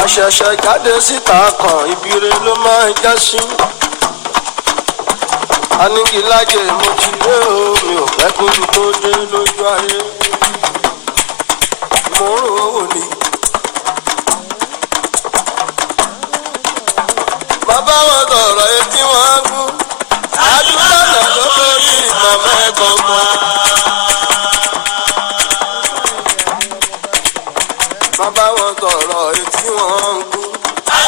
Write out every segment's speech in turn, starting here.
Àṣẹ̀ṣẹ̀ jáde síta kan ibire ló máa ń já sí. Anígilájẹ mo ti dé o, mi ò fẹ́ kó mi tó dé lójú ayé. Mo ń rò ó ní. Bàbá wọn tọrọ etí wọn á gún. Àdúgbò náà ló lórí màmá ẹ̀ gbọ̀ngàn. Bàbá wọn tọrọ etí wọn á gún.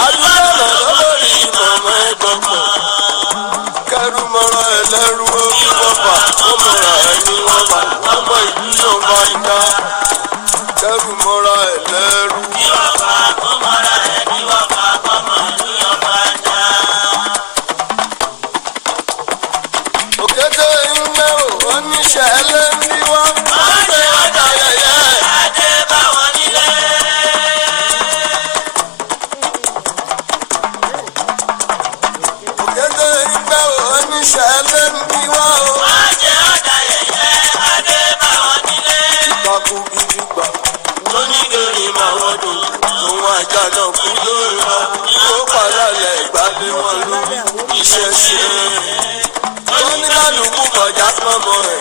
Àdúgbò náà ló lórí màmá ẹ̀ gbọ̀ngàn. Kẹ́rù mọ́ra ẹlẹ́rú ó bí wọ́n fà. Ó mọ̀ra ẹni wọ́n fà. Ọmọ ìlú yóò bá ìdá. Kẹ́rù mọ́ra ẹlẹ́rú. Òkété ilé ò oníṣẹ́ ẹlẹ́ni wá. Wọ́n gbé ọjà yẹyẹ. Adé bá wọn nílé. Òkété ilé ò oníṣẹ́ ẹlẹ́ni wá. Wọ́n gbé ọjà yẹyẹ. Adé bá wọn nílé. Ìtàkù gidi gbà. Lóníkèrè máa wọ́dọ̀. Òun àjà náà kú lórí wa. Ó pàdánù ìgbàlè wọn lórí. Iṣẹ́ ṣe ní kálukú kọjá mọ́mọ́ ẹ̀.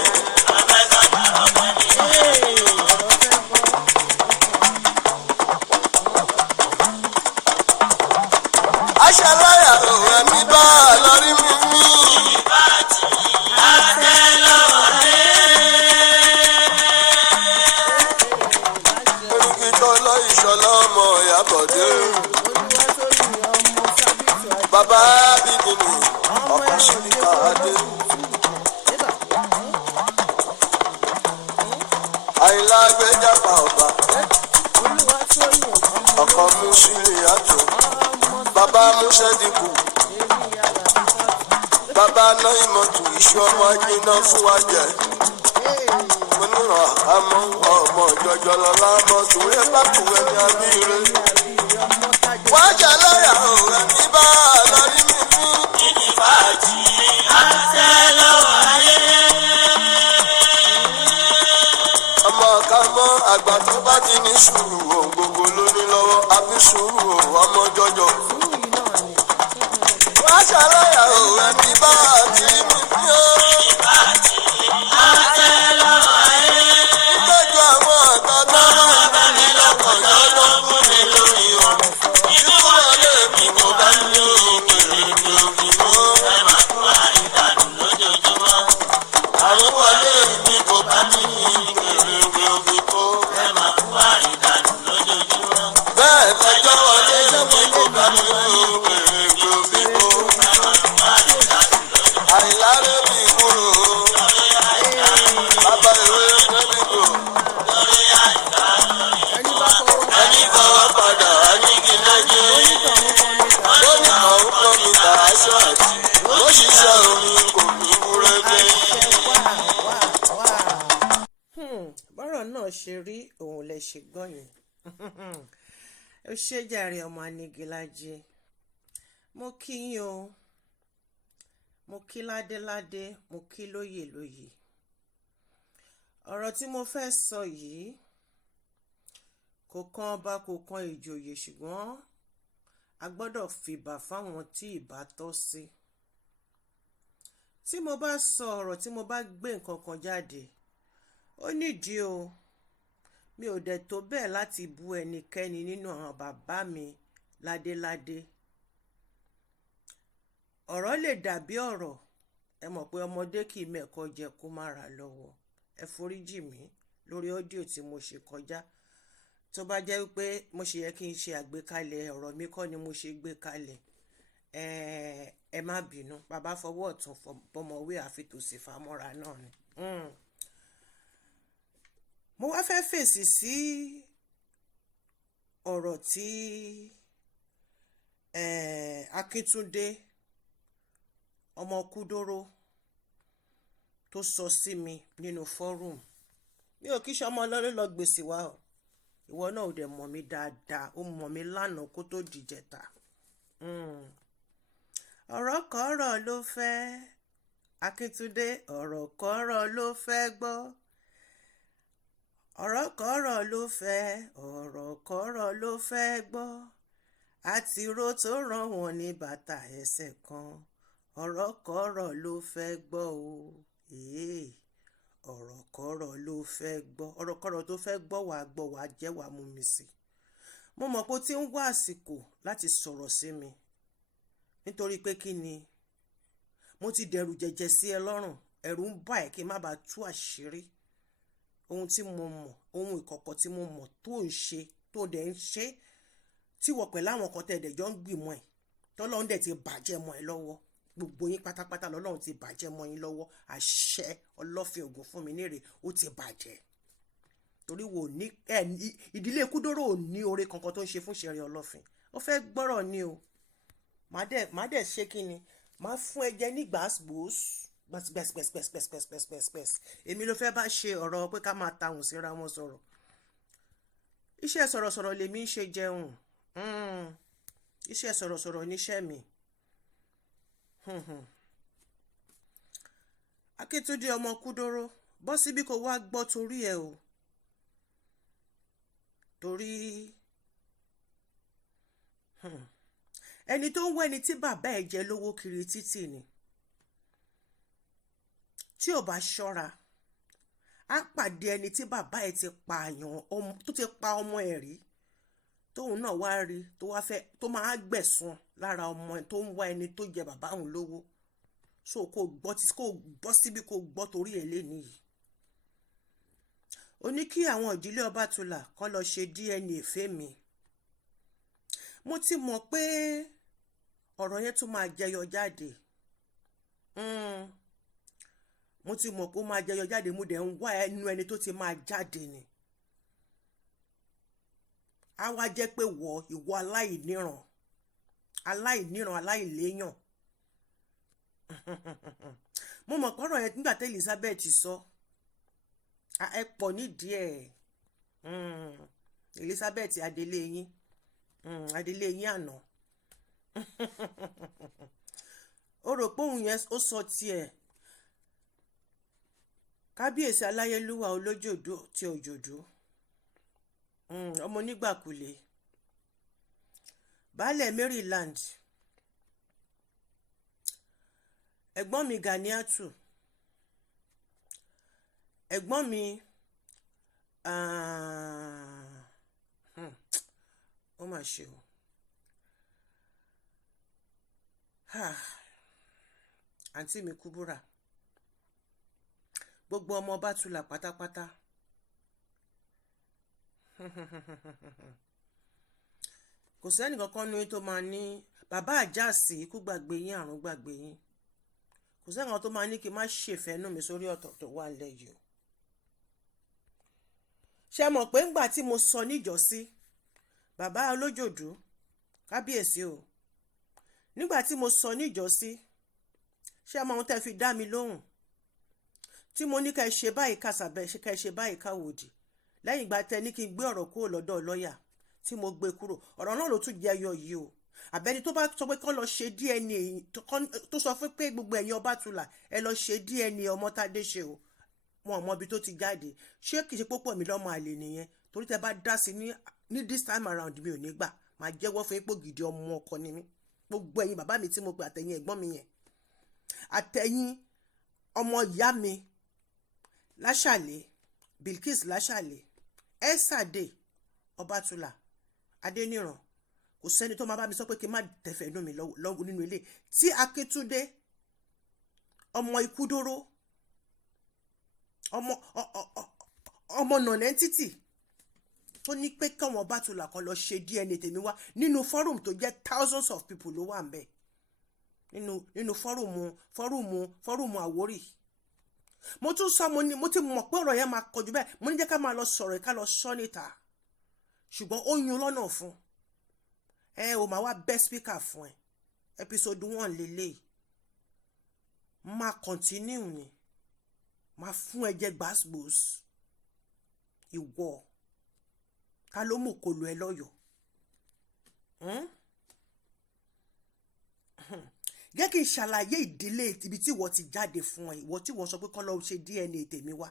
Aṣáláyà òun ẹ̀mí bá a lórí mímí. Orúkítọ́ lọ ìṣọ̀lá ọmọ Ìyábọ̀dé. Bàbá bíbélì ọkọ̀ sílíkà adé. Àyìnlá gbẹ́jàpá ọba. Ọkọ̀ mú sílẹ̀ àjò. Bàbá múṣẹ́ dínkù. Bàbá ná ìmọ̀tò iṣu ọmọ ajíná fún wa jẹ. Mo níran àmọ́ ọmọ jọjọ lọ́la mọ́ sùúrẹ́ bàtúwẹ́ ní abíire. Wọ́n jẹ́ lọ́yà òun ẹni bá a lọ rí mi fún. Ìdìbàjì àṣẹ lọ́wọ́ ayé. Ọmọ ọ̀ka mọ́ àgbà tó bá ti ní sùúrù òun gbogbo ló ní lọ́wọ́ àbí sùúrù òun ọmọ jọjọ. Wọ́n jẹ́ lọ́yà òun ẹni bá a ti rí mi fún. Ìdìbàjì àṣẹ lọ́wọ́ ayé. Ìtọ́jú àwọn ọ̀tá tó máa bá mi lọ́kàn lọ́dún fún mi lórí o. Ikú wọlé mi kò bá ní òkèèrè ní òkìmọ́. Ẹ máa kú àìdánù lójoojúmọ́. Àrùn wọlé mi kò bá ní òkèèrè ní òkìmọ́. Ẹ máa kú àìdánù lójoojúmọ́. Bẹ́ẹ̀ lọ́jọ́ wọlé mi kò bá ní òkèèrè ní òkìmọ́. Ẹ máa kú àìdánù lójoojúmọ́. Àìlárè mi kúrò. Bàbá ìwé mẹ́bíkò. Ẹni fọwọ́ padà Anígilájẹ. Ó ní àwọn kọ́ mi ta aṣọ àti ó ṣiṣẹ́ omi kò ní kúrẹ́gbẹ́. Bọ́rọ̀ náà ṣe rí òun lè ṣe gbọ́ yẹn. Ó ṣe jàre ọmọ Anígilájẹ. Mo kí yín o. Mo kí ládéládé, mo kí lóyè lóyè. Ọ̀rọ̀ tí mo fẹ́ sọ yìí kò kan ọba kò kan ìjòyè ṣùgbọ́n a gbọ́dọ̀ fìbà fáwọn tí ìbá tọ́ sí. Tí mo bá sọ ọ̀rọ̀ tí mo bá gbé nǹkan kan jáde ó nídìí o. Mi ò dẹ̀ tó bẹ́ẹ̀ láti bú ẹnikẹ́ni nínú àwọn bàbá mi ládéládé. Ọ̀rọ̀ lè dàbí ọ̀rọ̀. Ẹ mọ̀ pé ọmọdé kì í mẹ́kọ jẹ kó má ra lọ́wọ́. Ẹ foríjì mí lórí ọ́díò tí mo ṣe kọjá. Tó bá jẹ́ wípé mo ṣe yẹ kí n ṣe àgbékalẹ̀ ọ̀rọ̀ mi kọ́ ni mo ṣe gbé kalẹ̀. Ẹ má bínú. Bàbá fọwọ́ ọ̀tún fọmọwé àfitòsí fàmọ́ra náà ni. Mo wá fẹ́ fèsì sí ọ̀rọ̀ tí Akintunde ọmọ Ikudoro tó sọ sí mi nínú fọ́rùm. Mi ò kí ṣọmọ lọ́lọ́ lọ gbèsè wá o. Ìwọ náà ò dẹ̀ mọ̀ mí dáadáa. Ó mọ̀ mí lánàá kó tó dìjẹta. Ọ̀rọ̀ kọ̀ọ̀rọ̀ ló fẹ́ Akintunde ọ̀rọ̀ kọ́rọ̀ ló fẹ́ gbọ́, ọ̀rọ̀ kọ́rọ̀ ló fẹ́, ọ̀rọ̀ kọ́rọ̀ ló fẹ́ gbọ́, àtìró tó ràn wọ́n ní bàtà ẹsẹ̀ kan, ọ̀rọ̀ kọ́rọ̀ ló fẹ́ gbọ́ o, ọ̀rọ̀ kọ́rọ̀ ló fẹ́ gbọ́, ọ̀rọ̀ kọ́rọ̀ tó fẹ́ gbọ́ wàá jẹ́ wàá mú mi sí. Mo mọ̀ pé ó ti ń wá àsìkò láti sọ̀rọ̀ sí mi nítorí pé kí ni mo ti dẹ̀rù jẹ̀jẹ̀ sí ẹ lọ́rùn, ẹ̀rù ń bà ẹ́ kí n má bàa tú àṣírí ohun tí mo mọ̀, ohun ìkọ̀kọ̀ tí mo mọ̀ tó ń ṣe tó dẹ̀ ń ṣe tí wọ́n pẹ̀lú àwọn kan tẹ̀dẹ̀ jọ ń gbìmọ̀ ẹ̀ tọ́lọ́run dẹ̀ ti bàjẹ́ mọ́ ẹ lọ́wọ́, gbogbo yín pátápátá lọ́lọ́run ti bàjẹ́ mọ́ yín lọ́wọ́, àṣẹ Ọlọ́fin Ògún fún mi nírè ó ti bàjẹ́ torí wo ní ìdílé Ikudoro ò ní oore kankan tó ń ṣe fún ṣẹ̀rẹ̀ Ọlọ́fin. Ó fẹ́ gbọ́rọ̀ ni o, má dẹ̀ ṣe kí ni, má fún ẹ jẹ ní gbàsgbòs gbàsgbẹ̀sgbẹ̀sgbẹ̀sgbẹ̀sgbẹ̀sgbẹ̀s èmi ló fẹ́ bá ṣe ọ̀rọ̀ pé ká máa tahùn síra wọn sọ̀rọ̀. Iṣẹ́ sọ̀rọ̀sọ̀rọ̀ lèmi ń ṣe Jeun, iṣẹ́ sọ̀rọ̀sọ̀rọ̀ níṣẹ́ mi. Akintunde ọmọ Ikudoro bọ́ síbí kó wá gbọ́ torí ẹ o, torí ẹni tó ń wá ẹni tí bàbá ẹ̀ jẹ lówó kiri títì ni, tí ò bá ṣọ́ra á pàdé ẹni tí bàbá ẹ̀ ti pààyàn tó ti pa ọmọ ẹ̀ rí, tóun náà wá rí tó wá fẹ́ tó máa gbẹ̀san lára ọmọ ẹ̀ tó ń wá ẹni tó jẹ bàbá òun lówó. So kó gbọ́ síbí kó gbọ́ torí ẹ̀ lé nìyí. Ó ní kí àwọn ìdílé Ọbátúlà kán lọ ṣe DNA fẹ́mi. Mo ti mọ̀ pé ọ̀rọ̀ yẹn tún máa jẹyọ jáde. Mo ti mọ̀ pé ó máa jẹyọ jáde, mo dẹ̀ ń wá ẹnu ẹni tó ti máa jáde ni. Á wá jẹ́ pé ìwọ aláìníran aláìléyàn. Mo mọ̀ pé ọ̀rọ̀ yẹn nígbà tí Elizabeth sọ ẹ pọ̀ nídìí ẹ̀, Elizabeth adelé yín àná. Ó rò pé òun yẹn ó sọ tiẹ̀, kábíyèsí aláyélúwà olójòdú ti òjòdú, ọmọ onígbàkulé, baálẹ̀ Maryland, ẹ̀gbọ́n mi Ganiatu, ẹ̀gbọ́n mi ó mà ṣe o, àǹtí mi Kúbúrà, gbogbo ọmọ Ọbátúlà pátápátá. Kò sẹ́ni kankan ní tó máa ní bàbá àjàsí ikú gbàgbé yín àrùn gbàgbé yín, kò sẹ́ni kan tó máa ní kí n má ṣèfẹ́nú mi sórí ọ̀tọ̀ tó wà lẹ́yìn o. Ṣé mọ̀ pé ńgbà tí mo sọ níjọ́sí bàbá olójòdú kábíyèsí o, nígbà tí mo sọ níjọ́sí ṣé mọ̀ ohun tẹ́ fi dá mi lóhùn tí mo ní ká ẹ ṣe báyìí kásàbẹ̀ ká ẹ ṣe báyìí káwòdì lẹ́yìn ìgbà tẹ́ ní kí n gbé ọ̀rọ̀ kúrò lọ́dọ̀ lọ́ọ̀yà tí mo gbé kúrò, ọ̀rọ̀ náà ló tún jẹyọ yìí o. Àbẹ́ni tó bá sọ pé kán lọ ṣe DNA tó sọ fún pé gbogbo ẹ̀yin Ọbátúlà ẹ lọ ṣe DNA Ọmọ́tádé ṣe o, wọn ò mọ ibi tó ti jáde. Ṣé kìí ṣe púpọ̀ mi lọ́mọ àlè nìyẹn? Torí tẹ bá dá sí ní this time around mi ò ní gbà, máa jẹ́wọ́ fún ipò gidi ọmọ ọkọ ni mí. Gbogbo ẹ̀yin bàbá mi tí mo pè àtẹ̀yin ẹ̀gbọ́n mi yẹn, àtẹ̀yin ọmọ ìyá mi Láṣàlẹ̀, Bilkis Láṣàlẹ̀, Ẹ́sàdé Ọbátúlà, Adéníran, kò sẹ́ni tó máa bá mi sọ pé kí n má tẹ̀fẹ̀ inú mi lọ́wọ́ nínú ilé tí Akintunde ọmọ Ikudoro ọmọ nonentity tó ní pé káwọn Ọbátúlà kan lọ ṣe DNA tèmi wá nínú fọ́rùm tó jẹ́ thousands of people ló wà ń bẹ̀, nínú fọ́rùmù Àwórì. Mo tún sọ mo ti mọ̀ pé ọ̀rọ̀ yẹn máa kọjú bẹ́ẹ̀, mo ní jẹ́ ká máa lọ sọ̀rọ̀ ká lọ sọ níta, ṣùgbọ́n ó yún lọ́nà fún o máa wá best speaker fún ẹ. Episode 1 lélẹ̀ máa continue ni, máa fún ẹ jẹ gbàsgbòs. Ìwọ ká ló mú kó lu ẹ lọ́yọ̀ọ́. jẹ́ kí n ṣàlàyé ìdílé ibi tí ìwọ ti jáde fún ẹ, ìwọ tí wọ́n sọ pé kọ́ lọ ṣe DNA tèmi wá.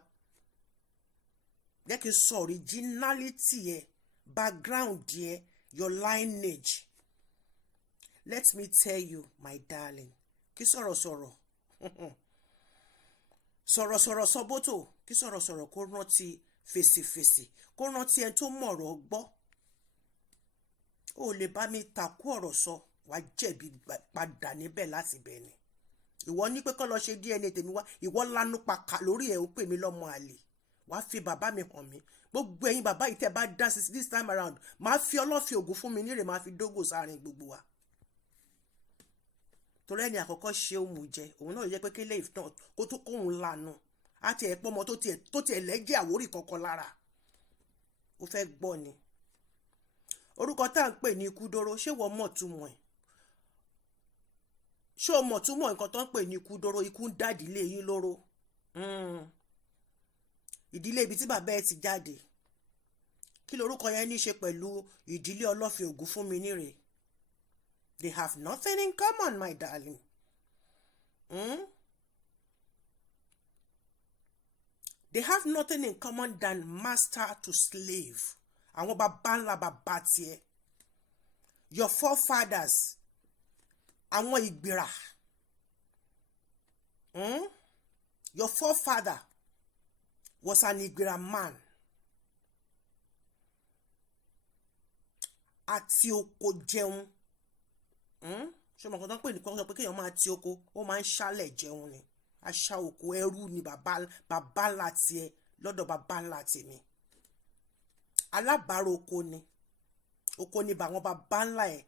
Jẹ́ kí n sọ originality ẹ, background ẹ, your lineage. Let me tell you, my darling, kí sọ̀rọ̀sọ̀rọ̀ sọ̀rọ̀sọ̀rọ̀ sọ́bótò, kí sọ̀rọ̀sọ̀rọ̀ kó rántí fèsìfèsì, kó rántí ẹni tó mọ̀rọ̀ gbọ́. Ó lè bá mi takú ọ̀rọ̀ sọ, wàá jẹ̀bi padà níbẹ̀ láti bẹ̀ ni. Ìwọ ní pé kọ́ lọ ṣe DNA tèmi wá, ìwọ lanu paka lórí ẹ̀ ó pè mí lọ́mọ àlè. Wàá fi bàbá mi hàn mí. Gbogbo ẹ̀yin bàbá yìí tẹ́ bá dá sí this time around, máa fi ọlọ́fi ògùn fún mi nírè, máa fi dógò sáàrin gbogbo wa. Torí ẹni àkọ́kọ́ ṣe òmù jẹ, òun náà yẹ pé kí lè tán kó tó kóhun lanu. Á ti ẹ̀ pọ́mọ tó tiẹ̀ lẹ́jẹ̀ àwórí kankan lára. Ó fẹ́ gbọ́ ni. Orúkọ tá à ń pè ní Ikudoro, ṣé wọ́n mọ̀ túmọ̀ ẹ̀? Ṣé o mọ̀ túmọ̀ nǹkan tó ń pè ní Ikudoro? Ikú ń dá ìdílé yín lóró. Ìdílé ibi tí bàbá ẹ ti jáde. Kí lorúkọ yẹn ní ṣe pẹ̀lú ìdílé ọlọ́fin ògún fún mi nírè? They have nothing in common, my darling. They have nothing in common than master to slave. Àwọn bàbá ńlá bàbá tiẹ̀. Your forefathers. Àwọn Igbira. Your forefather was an Igbira man. Àti oko jẹun. Ṣé mo kàn tán pè ní kọ́ sọ pé kéèyàn máa ti oko, ó máa ń ṣálẹ̀ jẹun ni. Aṣá oko ẹrú ni bàbá ńlá tiẹ̀ lọ́dọ̀ bàbá ńlá tèmi. Alábàárò oko ni bàwọn bàbá ńlá ẹ̀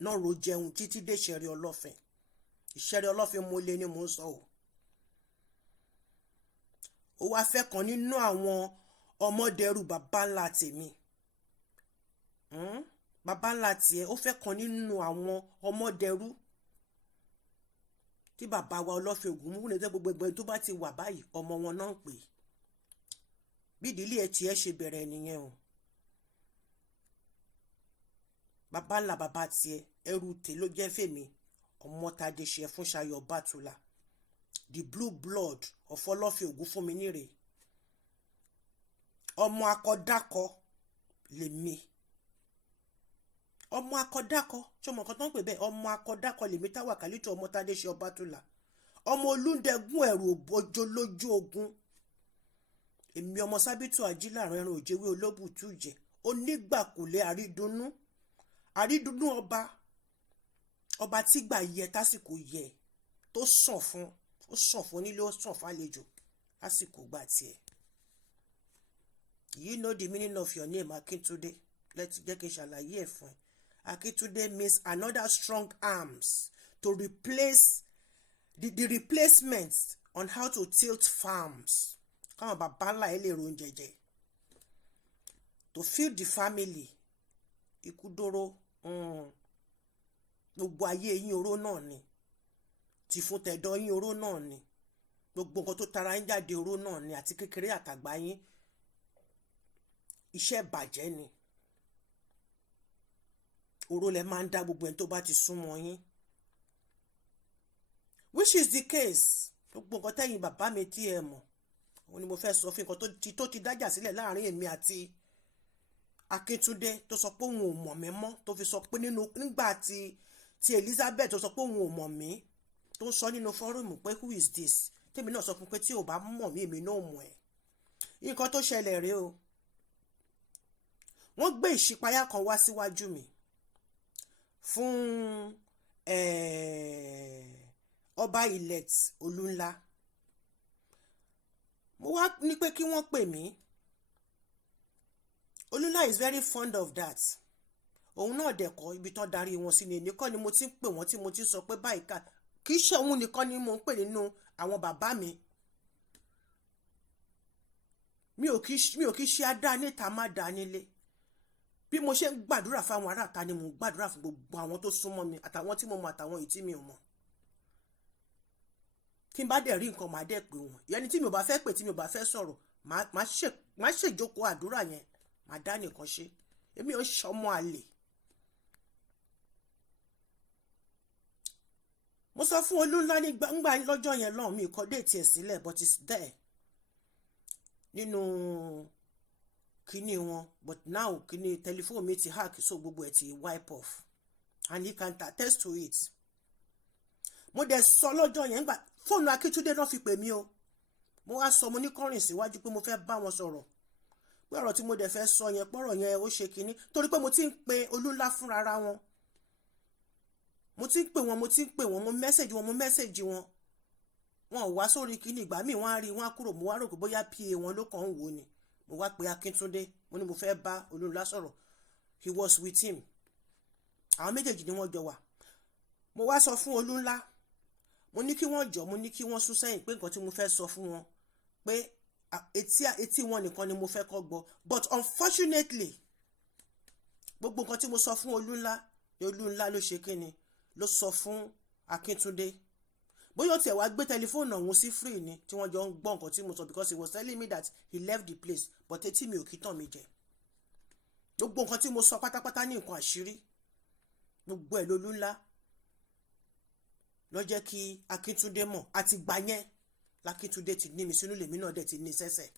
náà ro jẹun títí dé ìṣẹ̀rí ọlọ́fin. Ìṣẹ̀rí ọlọ́fin mo lé ní mò ń sọ o. Ó wá fẹ́ kan nínú àwọn ọmọdẹrù bàbá ńlá tèmi. Bàbá ńlá tiẹ̀ ó fẹ́ kan nínú àwọn ọmọdẹrù tí bàbá wa ọlọ́fin ògún mú ní gbogbo ẹgbẹ́ tó bá ti wà báyìí ọmọ wọn náà ń pè. Bí ìdílé ẹ tiẹ̀ ṣe bẹ̀rẹ̀ nìyẹn o. Bàbá ńlá bàbá tiẹ̀ ẹrú tè ló jẹ́ fèmí ọmọ tàdé ṣe fún Ṣayọ̀ Bátúlà, the blue blood of ọlọ́fin ògún fún mi nírè. Ọmọ akọdákọ lèmi. Ọmọ akọdákọ, ṣé ọmọ kan tó ń pè bẹ́ẹ̀? Ọmọ akọdákọ lèmi táwà kálítù ọmọ tàdé ṣe Bátúlà. Ọmọ olúndẹ̀gún ẹ̀rù òbójó lójú ogun. Èmi ọmọ sábìtù ajílàrán ẹran òjèwé olóbùtú jẹ. Onígbàkúlé àrídùnnú ọba tígbà yẹ tásìkò yẹ tó sàn fún onílé, ó sàn fàlejò lásìkò gbà tiẹ̀. You know the meaning of your name, Akintunde. Jẹ́ kí n ṣàlàyé ẹ̀ fún ẹ. Akintunde means another strong arms to replace the replacement on how to tilt farms. Káwọn bàbá ńlá ẹ lè ro oúnjẹ jẹ. To feed the family. Ikudoro. Gbogbo ayé yín oró náà ni. Ti fún tẹ̀dọ̀ yín oró náà ni. Gbogbo nǹkan tó tara yín jáde oró náà ni, àti kékeré àtàgbà yín. Iṣẹ́ bàjẹ́ ni. Oró lẹ máa ń dá gbogbo ẹni tó bá ti súnmọ́ yín. Which is the case. Gbogbo nǹkan tẹ́yìn bàbá mi tí ẹ mọ̀. Òun ni mo fẹ́ sọ fún nǹkan tó ti dájà sílẹ̀ láàrin èmi àti Akintunde tó sọ pé òun ò mọ̀ mí mọ́, tó fi sọ pé nígbà tí Elizabeth tó sọ pé òun ò mọ̀ mí, tó sọ nínú fọ́rọ̀mù pé who is this? Tèmi náà sọ fún pé tí ò bá mọ̀ mí èmi náà mọ̀ ẹ́. Nǹkan tó ṣẹlẹ̀ rèé o. Wọ́n gbé ìṣípayá kan wá síwájú mi fún ọba elect Olúnlá. Mo wá ní pé kí wọ́n pè mí. Olúnlá is very fond of that. Òun náà dẹ̀kọ́ ibi tán darí wọn sí ni nìkan ni mo ti ń pè wọ́n tí mo ti sọ pé báyìí ká kì í ṣe òun nìkan ni mo ń pè nínú àwọn bàbá mi. Mi ò kì í ṣe adá níta má dá nílé. Bí mo ṣe ń gbàdúrà fáwọn aráàta ni mo ń gbàdúrà fún gbogbo àwọn tó súnmọ́ mi, àtàwọn tí mo mọ̀ àtàwọn èyí tí mi ò mọ̀. Kí n bá dẹ̀ rí nǹkan màá dẹ̀ pè wọ́n. Ìyẹn tí mi ò bá fẹ́ pè, tí mi ò bá fẹ́ sọ̀rọ̀, màá ṣèjókòó àdúrà yẹn, màá dá nìkan ṣe. Èmi ò ń ṣọmọ àlè. mo sọ fún Olúńlá ní gbangba lọ́jọ́ yẹn lọ́hùn, mi kọ déètì ẹ̀ sílẹ̀ but it's there nínú kíní wọn, but now kíní tẹlifóònù mi ti hack, so gbogbo ẹ̀ ti wipe off and he can attest to it. mo dẹ̀ sọ lọ́jọ́ yẹn nígbà fóònù Akíntúndé náà fi pè mí o, mo wá sọ mo ní kọrin síwájú pé mo fẹ́ bá wọn sọ̀rọ̀ pé ọ̀rọ̀ tí mo dẹ̀ fẹ́ sọ yẹn pọ̀rọ̀ yẹn ó ṣe kíní, torí pé mo ti ń pe Olúńlá fúnra wọn, mo ti ń pè wọ́n, mo mẹ́sẹ̀jì wọn, wọn ò wá sórí kíní, ìgbà míì wọ́n á rí wọ́n á kúrò, mo wá rò pé bóyá pa wọn ló kàn ń wò ni, mo wá pe Akíntúndé, mo ní mo fẹ́ bá Olúńlá sọ̀rọ̀, he was with him, àwọn méjèèjì ni wọ́n jọ wà. mo wá sọ fún Olúńlá, mo ní kí wọ́n jọ, mo ní kí wọ́n sún sẹ́yìn pé nǹkan tí mo fẹ́ sọ fún wọn pé etí wọn nìkan ni mo fẹ́ kọ́ gbọ́, but unfortunately gbogbo nǹkan tí mo sọ fún Olúńlá ni Olúńlá ló ṣe kíni ló sọ fún Akíntúndé. bóyá ó tiẹ̀ wá gbé tẹlifóònù ọ̀hún sí free ni tí wọ́n jọ ń gbọ́ nǹkan tí mo sọ, because he was telling me that he left the place, but etí mi ò kí tàn mí jẹ. gbogbo nǹkan tí mo sọ pátápátá ní nǹkan àṣírí, gbogbo ẹ̀ lÓlúńlá ló jẹ́ kí Akíntúndé mọ̀, àti gbà yẹn l'Akíntúndé ti ní mi sínú, lèmi náà dẹ̀ ti ní sẹ́sẹ̀,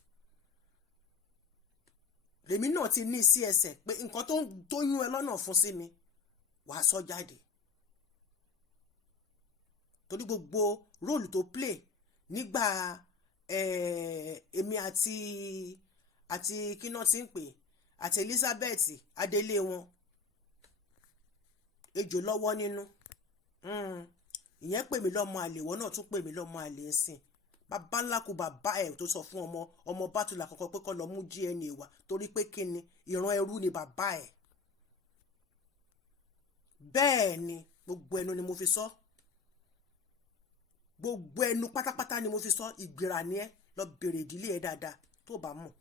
lèmi náà ti ní sí ẹsẹ̀ pé nǹkan tó yún ẹ lọ́nà fún sí mi wàá sọ jáde, torí gbogbo róòlù tó play nígbà èmi àti kíná ti ń pè àti Elizabeth adélé wọn, ejò lọ́wọ́ nínú, ìyẹn pè mí lọ́mọ àlè, wọ́n náà tún pè mí lọ́mọ àlè ẹ̀sìn, bàbá ńlá kù bàbá ẹ̀ tó sọ fún ọmọ bátùlà kọ́kọ́ pé kó lọ mú DNA wá, torí pé kíni ìran ẹrú ni bàbá ẹ̀. bẹ́ẹ̀ ni gbogbo ẹnu ni mo fi sọ, gbogbo ẹnu pátápátá ni mo fi sọ, Ìgbìrà ni ẹ, lọ bèrè ìdílé ẹ dáadáa tó bá mọ̀.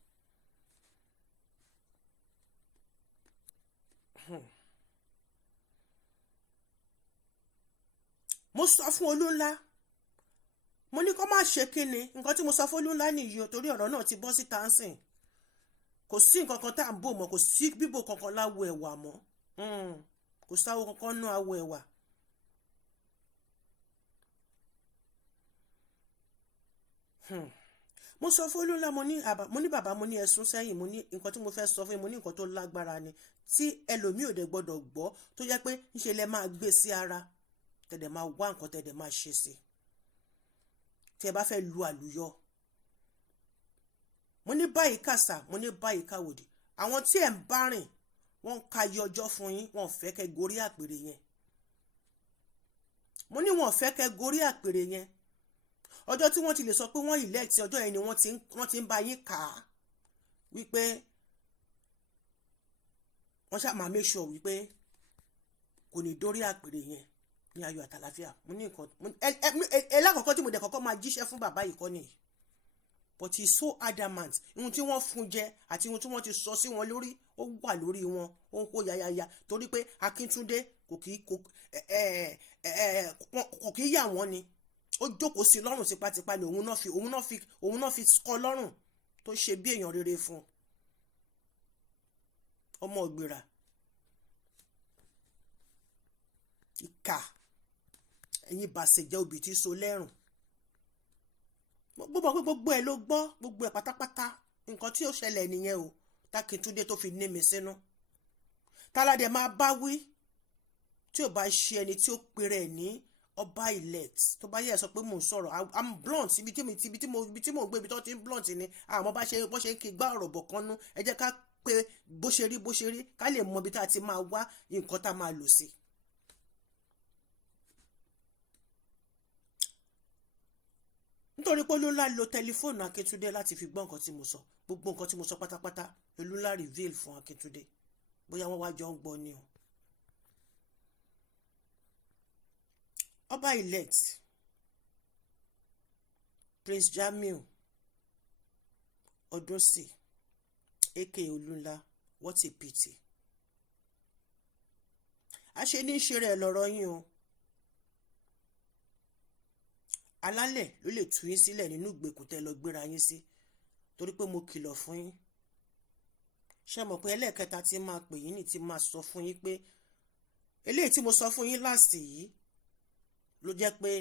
mo sọ fún Olúńlá, mo ní kó má ṣe kíni, nǹkan tí mo sọ fún Olúńlá nìyí o, torí ọ̀rọ̀ náà ti bọ́ síta ń sìn, kò sí nǹkan kan tá à ń bò mọ́, kò sí bíbò kankan láwo ẹ̀wà mọ́, kò sáwo kankan nú àwo ẹ̀wà. mo sọ fún Olúńlá, mo ní bàbá, mo ní ẹ̀sùn sẹ́yìn, mo ní nǹkan tí mo fẹ́ sọ fún yín, mo ní nǹkan tó lágbára ni tí ẹlòmíì ò dẹ̀ gbọ́dọ̀ gbọ́, tó jẹ́ pé ńṣe lẹ máa gbé sí ara, tẹ̀dẹ̀ máa wá nǹkan tẹ̀dẹ̀ máa ṣe sí, tí ẹ bá fẹ́ lu àlùyọ. mo ní báyìí kàṣà, mo ní báyìí káwòdì, àwọn tí ẹ̀ ń bá rìn wọ́n ń ka iye ọjọ́ fún yín, wọ́n fẹ́ kẹ́ gorí àpèrè yẹn, mo ní wọ́n fẹ́ kẹ́ gorí àpèrè yẹn. ọjọ́ tí wọ́n ti lè sọ pé wọ́n elect, ọjọ́ yẹn ni wọ́n ti ń bá yín kà á wípé wọ́n ṣáà máa make sure wípé kò ní dórí àpèrè yẹn ní ayọ̀ àtàlàfíà. mo ní nǹkan lákọ̀ọ́kọ́ tí mo dẹ̀ kọ́kọ́ máa jíṣẹ́ fún bàbá yìí kọ́ nìyí, but he so adamant, ohun tí wọ́n fún jẹ àti ohun tí wọ́n ti sọ sí wọn lórí ó wà lórí wọn, ó ń kó yayaya, torí pé Akíntúndé kò kì í yà wọ́n ni, ó jókòó sí lọ́rùn tipátipá ni òun náà fi kọ́ lọ́rùn tó ṣe bí èèyàn rere fún ọmọ Ìgbìrà. ìkà ẹ̀yin bàṣẹ̀jẹ́ òbí tí so lẹ́rùn, gbogbo ẹ̀ ló gbọ́, gbogbo ẹ̀ pátápátá, nǹkan tí ó ṣẹlẹ̀ nìyẹn o, t'Akíntúndé tó fi ní mi sínú. táládẹ máa bá wí tí ò bá ṣe ẹni tí ó pèrè ẹ̀ ní ọba elect, tó bá yẹ sọ pé mò ń sọ̀rọ̀ I'm blunt, ibi tí mo ń gbé ibi tó ti ń blunt ni àwọn bó ṣe ń kí gbá ọ̀rọ̀ bọ̀ kan nú, ẹ jẹ́ ká pé bó ṣe rí ká lè mọ ibi tá a ti máa wá nǹkan tá a máa lò sí. nítorí pé Olúńlá lo tẹlifóònù Akíntúndé láti fi gbọ́ nǹkan tí mo sọ, gbogbo nǹkan tí mo sọ pátápátá Olúńlá reveal fún Akíntúndé, bóyá wọ́n wá jọ ń gbọ́ ni o. ọba elect Prince Jamiu Odunsi aka Olúńlá, what a pity. àṣẹ ní í ṣe rẹ̀ lọ́rọ̀ yín o, alálẹ̀ ló lè tú yín sílẹ̀ nínú ìgbèkùn tẹ́ lọ gbéra yín sí, torí pé mo kìlọ̀ fún yín. ṣé mọ̀ pé ẹlẹ́ẹ̀kẹta tí máa pè yín ní tí máa sọ fún yín pé eléyìí tí mo sọ fún yín láàsì yìí ló jẹ́ pé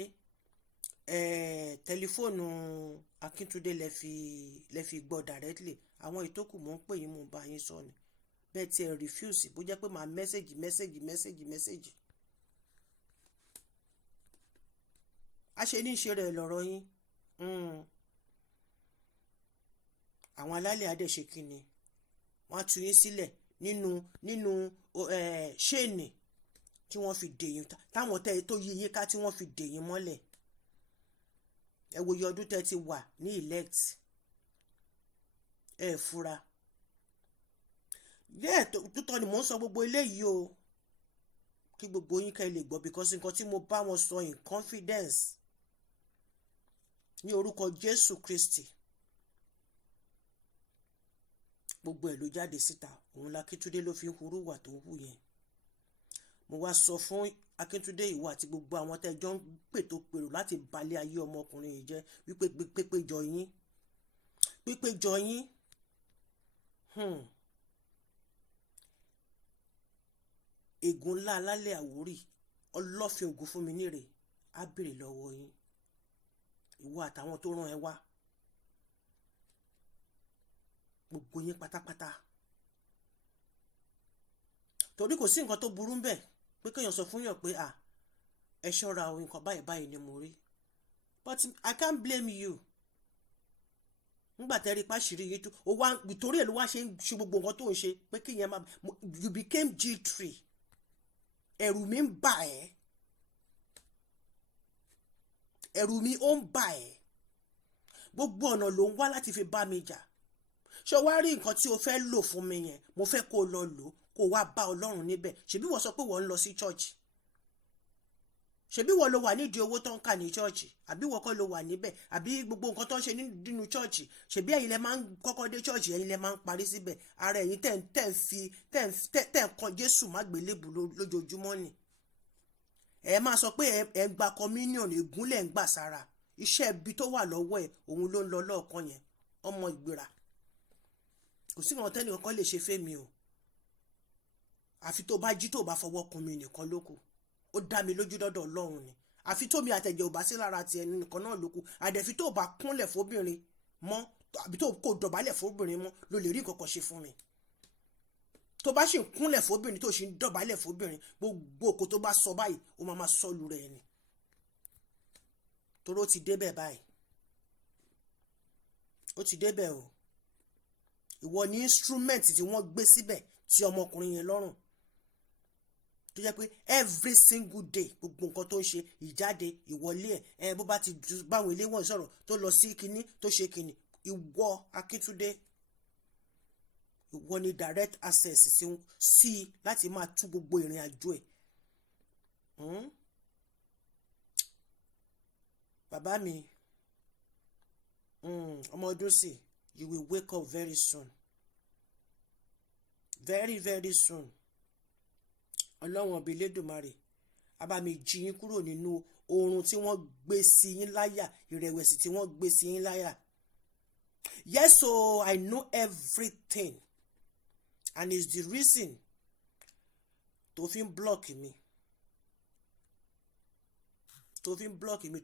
tẹlifóònù Akíntúndé lẹ fi gbọ́ directly. Àwọn ìtókù mò ń pè yín, mò ń bá yín sọ ni. Bẹ́ẹ̀ tí ẹ refuse bó jẹ́ pé màá mẹ́sẹ̀gì. A ṣe ní ìṣe rẹ̀ lọ́rọ̀ yín. Àwọn alálẹ̀ adé ṣe kíni, wọ́n á tú yín sílẹ̀ nínú ṣéènì tí wọ́n fi dè yín, táwọn tó yí yín ká tí wọ́n fi dè yín mọ́lẹ̀. Ẹ wo iye ọdún tẹ́ ti wà ní elect, ẹ fura. Tótọ́ ni mò ń sọ gbogbo eléyìí o, kí gbogbo yín ká lè gbọ́, because nǹkan tí mo bá wọn sọ in confidence ní orúkọ Jésù Kristi, gbogbo ẹ̀ ló jáde síta. Òun l'Akíntúndé ló fi ń hurú wà tó ń hù yẹn. Mo wá sọ fún Akíntúndé, ìwọ àti gbogbo àwọn tẹ́jọ́ ń pètò pèrò láti balẹ̀ ayé ọmọkùnrin yìí jẹ́, wípé pípéjọ yín ègún ńlá alálẹ̀ Àwórì, ọlọ́fin ògún fún mi nírè, á bèrè lọ́wọ́ yín, ìwọ àtàwọn tó rán ẹ wá, gbogbo yín pátápátá. Torí kò sí nǹkan tó burú ńbẹ̀ pé kéèyàn sọ fún yàn pé ẹ ṣọ́ra o, nǹkan báyìí ni mo rí, but I can't blame you. Nígbà tẹ́ rí páṣírí yìí tó o wá nítorí ẹ̀ ló wá ṣe ń ṣe gbogbo nǹkan tó ń ṣe, pé kéèyàn máa you became G3. Ẹ̀rù mi ń bà ẹ́, ẹ̀rù mi ó ń bà ẹ́, gbogbo ọ̀nà ló ń wá láti fi bá mi jà. Ṣé o wá rí nǹkan tí o fẹ́ lò fún mi yẹn, mo fẹ́ kó o lọ lò, kó o wá bá Ọlọ́run níbẹ̀. Ṣebí wọ́n sọ pé wọ́n ń lọ sí church, ṣebí wọ́n ló wà nídìí owó tó ń kà ní church, àbí wọ́n kọ́ ló wà níbẹ̀, àbí gbogbo nǹkan tó ń ṣe nínú church, ṣebí ẹ̀yin lẹ máa ń kọ́kọ́ dé church, ẹ̀yin lẹ máa ń parí síbẹ̀. Ara ẹ̀yin tẹ̀ ń kan Jésù má gbélébù lójoojúmọ́ ni. Ẹ máa sọ pé ẹ gba communion, ègúnlẹ̀ ń gbà sára. Iṣẹ́ ibi tó wà lọ́wọ́ ẹ̀ òun ló ń lọ lọ́ọ̀kan yẹn, ọmọ Ìgbìrà. Kò sí nǹkan tẹ́nì kankan lè ṣe fẹ́mi o, àfi tó bá jí tó bá fọwọ́ kun mi nìkan ló kù. Ó dá mi lójú dọ́dọ̀ Ọlọ́run ni. Àfi tó mi àtẹ̀jẹ̀ ò bá sí lára ti ẹni nìkan náà ló kù. Àdẹ̀fi tó bá kúnlẹ̀ fóbìnrin mọ́, àbí tó kò dọ̀bálẹ̀ fóbìnrin mọ́, ló lè rí nǹkan kan ṣe fún mi. Tó bá ṣì ń kúnlẹ̀ fóbìnrin, tó ṣì ń dọ̀bálẹ̀ fóbìnrin, gbogbo òkò tó bá sọ báyìí ó máa sọ lu rẹ̀ ni. Toró ti débẹ̀ báyìí, ó ti débẹ̀ o. Ìwọ ni instrument tí wọ́n gbé síbẹ̀ tí ọmọkùnrin yẹn lọ́rùn, tó jẹ́ pé every single day gbogbo nǹkan tó ń ṣe, ìjáde ìwọlé ẹ̀, bó bá ti báwọn ilé wọn sọ̀rọ̀ tó lọ sí kinní tó ṣe kinní, ìwọ Akíntúndé, ìwọ ni direct access sí láti máa tú gbogbo ìrìn àjò ẹ̀. Bàbá mi, ọmọ ọdún sí, you will wake up very soon, very very soon. Ọlọ́run ọba Elédùmarè á bá mi jí yín kúrò nínú oorun tí wọ́n gbé sí yín láyà, ìrẹ̀wẹ̀sì tí wọ́n gbé sí yín láyà. Yes, so I know everything, and it's the reason tó fi ń block mi,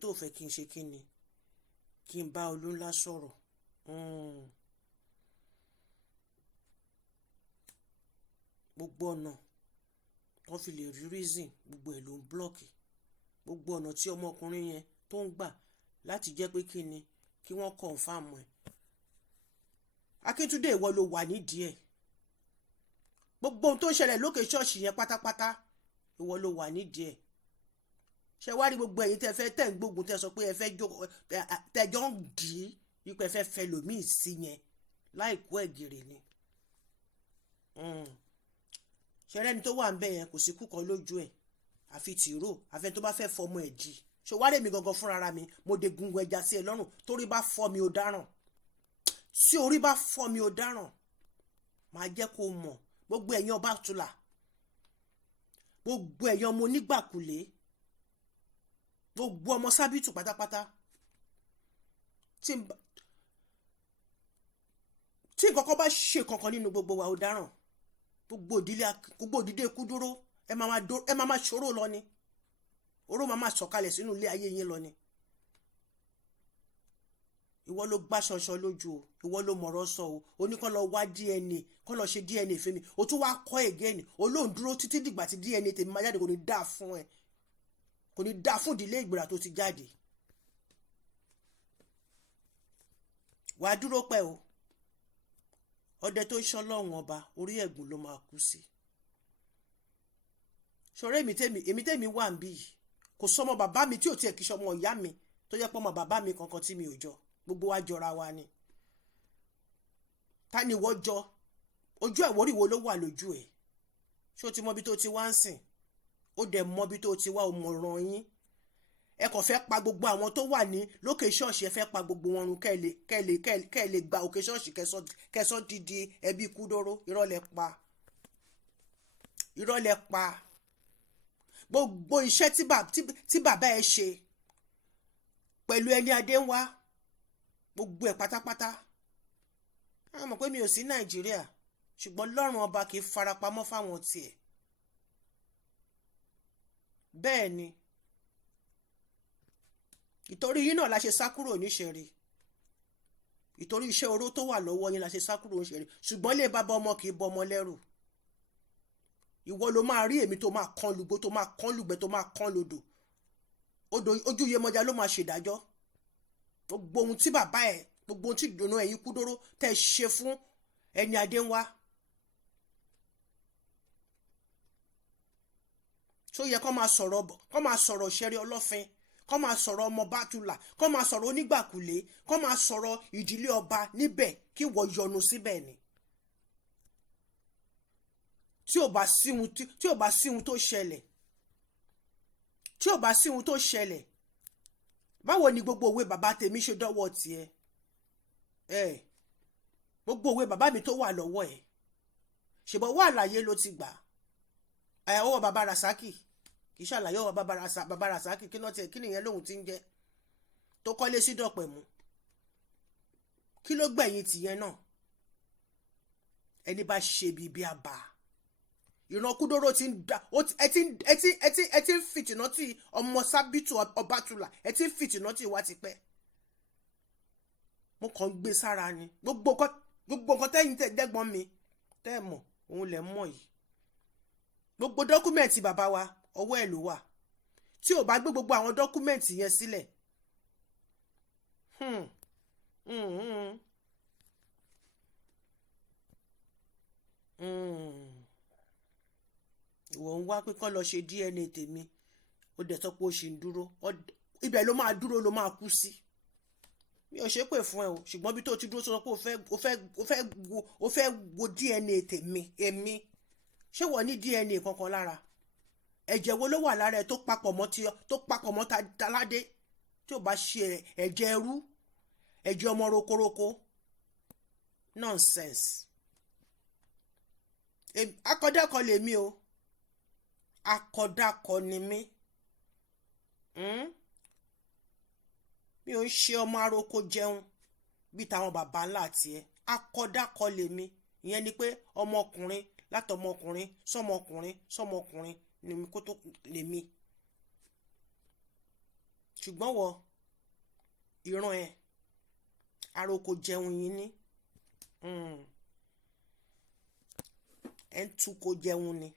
tó fẹ́ kí n ṣe kí ni, kí n bá Olúńlá sọ̀rọ̀. Gbogbo ọ̀nà wọ́n fi lè rí reason, gbogbo ẹ̀ ló ń blọ́ọ̀kì. Gbogbo ọ̀nà tí ọmọkùnrin yẹn tó ń gbà láti jẹ́ pé kí ni, kí wọ́n confirm ẹ̀. Akíntúndé, ìwọ ló wà nídìí ẹ̀. Gbogbo ohun tó ń ṣẹlẹ̀ lókè ṣọ́ọ̀ṣì yẹn pátápátá, ìwọ ló wà nídìí ẹ̀. Ṣé wá rí gbogbo ẹ̀yin tẹ́ ń gbógun, tẹ́ sọ pé ẹ fẹ́ jókòó, tẹ́jọ́ ń dì í wípé ẹ fẹ́ lòmíì sí yẹn láìkú ẹ̀gìrì ni. Ṣẹrẹ́ni tó wà ń bẹ̀ yẹn kò sí kúkan lójú ẹ̀, àfi tìró, àfẹn tó bá fẹ́ fọmọ ẹ̀ jì. Ṣé wá rèmi gangan fúnra mi, mo de gungun ẹja sí ẹ lọ́rùn. Torí bá fọ́ mi ó dáràn, tí orí bá fọ́ mi ó dáràn, màá jẹ́ kó mọ̀. Gbogbo ẹ̀yin ọba tula, gbogbo ẹ̀yin ọmọ onígbàkulé, gbogbo ọmọ sábìtù pátápátá, tí nǹkan kan bá ṣe kankan nínú gbogbo wa ó dáràn. Gbogbo òdìdé Ikudoro ẹ máa ṣòro lọ ni. oró máa sọ̀kalẹ̀ sínú ilé ayé yín lọ ni. Ìwọ ló gbá ṣọṣọ lójú o, ìwọ ló mọ̀rọ̀ sọ o, ó ní kán lọ wá DNA, kán lọ ṣe DNA fẹ́mi, o tún wá kọ́ again, olóhùn dúró títí dìgbà tí DNA tèmi máa jáde, kò ní dáa fún ẹ, kò ní dáa fún ìdílé Ìgbìrà tó ti jáde. Wàá dúró pẹ́ o, ọdẹ tó ń ṣọ́ lọ́hùn ọba orí ẹ̀gún ló máa kú sí. Ṣọ̀rẹ́ èmi tèmi wà ń bí yìí, kò sọmọ bàbá mi tí ò tiẹ̀ kí sọmọ ìyá mi tó yẹ pé ọmọ bàbá mi kankan tí mi ò jọ, gbogbo wa jọra wa ni. Ta ni wọ́n jọ? Ojú ẹ̀wọ́rì wo ló wà lójú ẹ̀? Ṣé o ti mọ ibi tó ti wá ń sìn? Ó dẹ̀ mọ ibi tó ti wá, o mọ̀ràn yín. Ẹ kàn fẹ́ pa gbogbo àwọn tó wà ní lókè ṣọ́ọ̀ṣì, ẹ fẹ́ pa gbogbo wọn run kẹ́ lè gba òkè ṣọ́ọ̀ṣì kẹsọ́ dídí ẹbí Ikudoro. Irọ́ lẹ pa. Irọ́ lẹ pa. Gbogbo iṣẹ́ tí bàbá ẹ ṣe pẹ̀lú ẹni adé ń wá, gbogbo ẹ̀ pátápátá. A mọ̀ pé mi ò sí Nàìjíríà, ṣùgbọ́n lọ́rùn ọba kì í farapamọ́ fáwọn tiẹ̀. Bẹ́ẹ̀ ni, ìtorí yín náà la ṣe sá kúrò níṣẹ̀rí, ìtorí iṣẹ́ oró tó wà lọ́wọ́ yín la ṣe sá kúrò níṣẹ̀rí, ṣùgbọ́n lè bàbá ọmọ kì í bọ ọmọ lẹ́rù. Ìwọ ló máa rí èmi tó máa kán lùgbó, tó máa kán lùgbẹ́, tó máa kán lodò. Ojú Yemọja ló máa ṣèdájọ́. Gbogbo ohun tí bàbá ẹ̀, gbogbo ohun tí ìdùnnú ẹ̀yin Ikudoro tẹ́ ṣe fún ẹni adé ń wá. Tó yẹ kó máa sọ̀rọ̀ ṣẹ́rí ọlọ́fin, kó máa sọ̀rọ̀ ọmọ bátúlà, kó máa sọ̀rọ̀ onígbàkulé, kó máa sọ̀rọ̀ ìdílé ọba níbẹ̀ kí wọ́n yọnu síbẹ̀ ni. Tí ò bá sí ohun tó ṣẹlẹ̀, báwo ni gbogbo òwe bàbá tèmi ṣe dọ́wọ́ tiẹ̀? Gbogbo òwe bàbá mi tó wà lọ́wọ́ ẹ̀, ṣùgbọ́n wà láyé ló ti gbà. Ọwọ́ bàbá Rasaki kì í ṣàlàyé ọwọ́ bàbá Rasaki, kí nìyẹn lóhun ti ń jẹ́ tó kọ́lé sí dọ̀pẹ̀ mú. Kí ló gbẹ̀yìn tìyẹn náà? Ẹni bá ṣe bíbí àbá. Ìran Ikudoro ti ń da, ẹ ti ń fìtìnà tí ọmọ Sábìtù Ọbátúlà, ẹ ti ń fìtìnà tí wá ti pẹ́. Mo kàn ń gbé sára ni. Gbogbo nǹkan tẹ́yìn tẹ́ dẹ́gbọ́n mi tẹ́ ẹ̀ mọ̀, òun lẹ̀ mọ̀ yìí. Gbogbo dọ́kúmẹ̀ntì bàbá wa ọwọ́ ẹ̀ ló wà. Tí ò bá gbé gbogbo àwọn dọ́kúmẹ̀ntì yẹn sílẹ̀, ìwọ ń wá pé kán lọ ṣe DNA tèmi, ó dẹ̀ sọ pé ó ṣì ń dúró, ibẹ̀ ló máa dúró, ló máa kú sí. Mi ò ṣépè fún ẹ o, ṣùgbọ́n bí tó ti dúró sọ pé ó fẹ́ wo DNA tèmi, èmi ṣé wọ́n ní DNA kankan lára? Ẹ̀jẹ̀ wo ló wà lára ẹ tó papọ̀ mọ́ taládé tí ò bá ṣe ẹ̀jẹ̀ ẹrú, ẹ̀jẹ̀ ọmọ rokoroko? Nonsense. Akọ́dákọ lèmi o, akọ́dákọ ni mí. Mi ò ń ṣe ọmọ aróko jẹun bí táwọn bàbá ńlá tiẹ̀. Akọ́dákọ lèmi, ìyẹn ni pé ọmọkùnrin látọmọkùnrin sọmọkùnrin ni mi kó tó lèmi. Ṣùgbọ́n wọ ìran ẹ aróko jẹun yìí ní ẹ ń Tuko jẹun ni.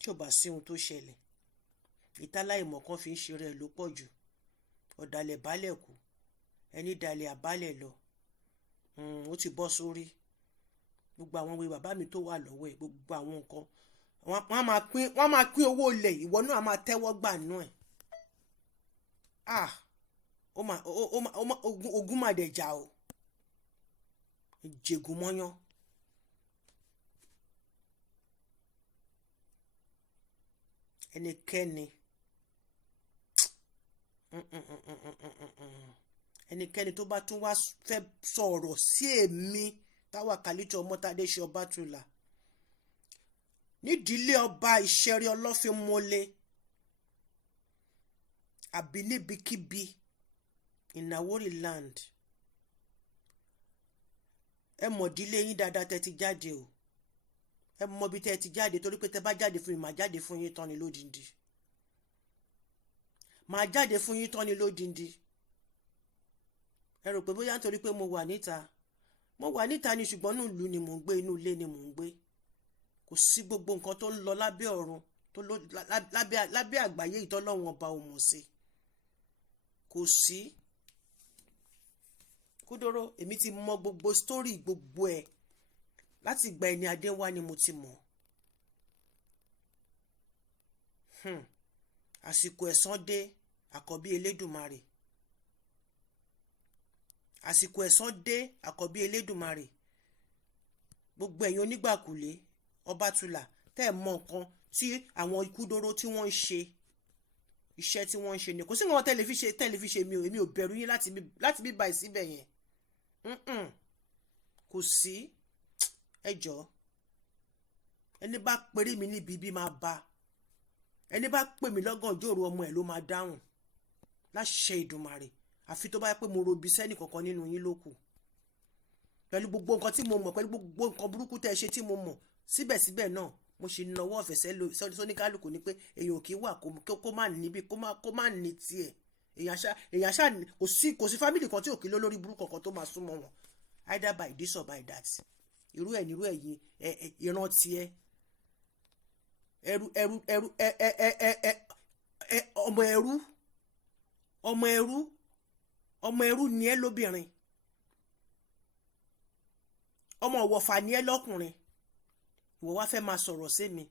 Tí ò bá sí ohun tó ṣẹlẹ̀, ìtàláìmọ̀ kan fi ń ṣe rẹ̀ ló pọ̀ jù. Ọ̀dàlẹ̀ bálẹ̀ kù, ẹni dalẹ̀ àbálẹ̀ lọ. Ó ti bọ́ sórí. Gbogbo àwọn ìwé bàbá mi tó wà lọ́wọ́ ẹ̀, gbogbo àwọn nǹkan wọ́n máa pín owó ilẹ̀, ìwọ náà máa tẹ́wọ́ gbà nú ẹ̀. Ogun máa dẹ̀ jà o, ìjẹ̀gùn mọ́yán. Ẹnikẹ́ni tó bá tún wá fẹ́ sọ̀rọ̀ sí èmi Táwàkálítù Ọmọ́tádé ṣe Ọbátúlà nídìílé ọba ìṣẹ̀rí ọlọ́fin mọ́lẹ̀ àbí níbikíbi in Àwórì land, ẹ mọ̀ dílé yín dáadáa tẹ́ ti jáde o. ẹ mọ bí tẹ́ ti jáde, torí pé tẹ́ bá jáde fún mi màá jáde fún yín tán ni lódindi, màá jáde fún yín tán ni lódindi. Ẹ rò pé bóyá nítorí pé mo wà níta ni, ṣùgbọ́n inú ìlú ni mò ń gbé, inú ilé ni mò ń gbé. Kò sí gbogbo nǹkan tó ń lọ lábẹ́ ọ̀run, tó lọ lábẹ́ àgbáyé ìtọ́lọ́wọ̀n ọba ò mọ̀ sí, kò sí. Ikudoro, èmi ti mọ gbogbo sítórì gbogbo ẹ̀ láti ìgbà ẹni adé wá ni mo ti mọ̀. Àsìkò ẹ̀san dé, àkọ́bí Elédùmarè. Àsìkò ẹ̀san dé, àkọ́bí Elédùmarè. Gbogbo ẹ̀yin onígbàkulé Ọbátúlà tẹ́ ẹ̀ mọ nǹkan tí àwọn Ikudoro tí wọ́n ń ṣe, iṣẹ́ tí wọ́n ń ṣe ni kò sí nǹkan tẹlifíṣe mi ò, èmi ò bẹ̀rù yín láti bí báyìí síbẹ̀ yẹn. Kò sí. Ẹ jọ̀ọ́, ẹni bá pèrè mi níbi bí máa bá, ẹni bá pè mí lọ́gànjọ́ òru ọmọ ẹ̀ ló máa dáhùn láṣẹ Ìdùmarè, àfi tó bá yẹ pé mo robi sẹ́nì kankan nínú yín ló kù. Pẹ̀lú gbogbo nǹkan tí mo mọ̀, pẹ̀lú gbogbo nǹkan burúkú tẹ́ ẹ ṣe tí mo mọ̀, síbẹ̀síbẹ̀ náà mo ṣe nawọ́ ọ̀fẹ́ sóníkálùkù ni pé èèyàn kì í wà kó má níbi kó má ní tiẹ̀. Èèyàn ṣá kò sí fámìlì kan tí ò kí ló lórí burúkú kankan tó máa súnmọ́ wọn, either by this or by that. Irú ẹ̀ nírú ẹ̀yin ìran tiẹ̀ ọmọ ẹrú ni ẹ lóbìnrin, ọmọ ọ̀wọ̀fà ni ẹ lọ́kùnrin. Ìwọ wá fẹ́ máa sọ̀rọ̀ sí mi,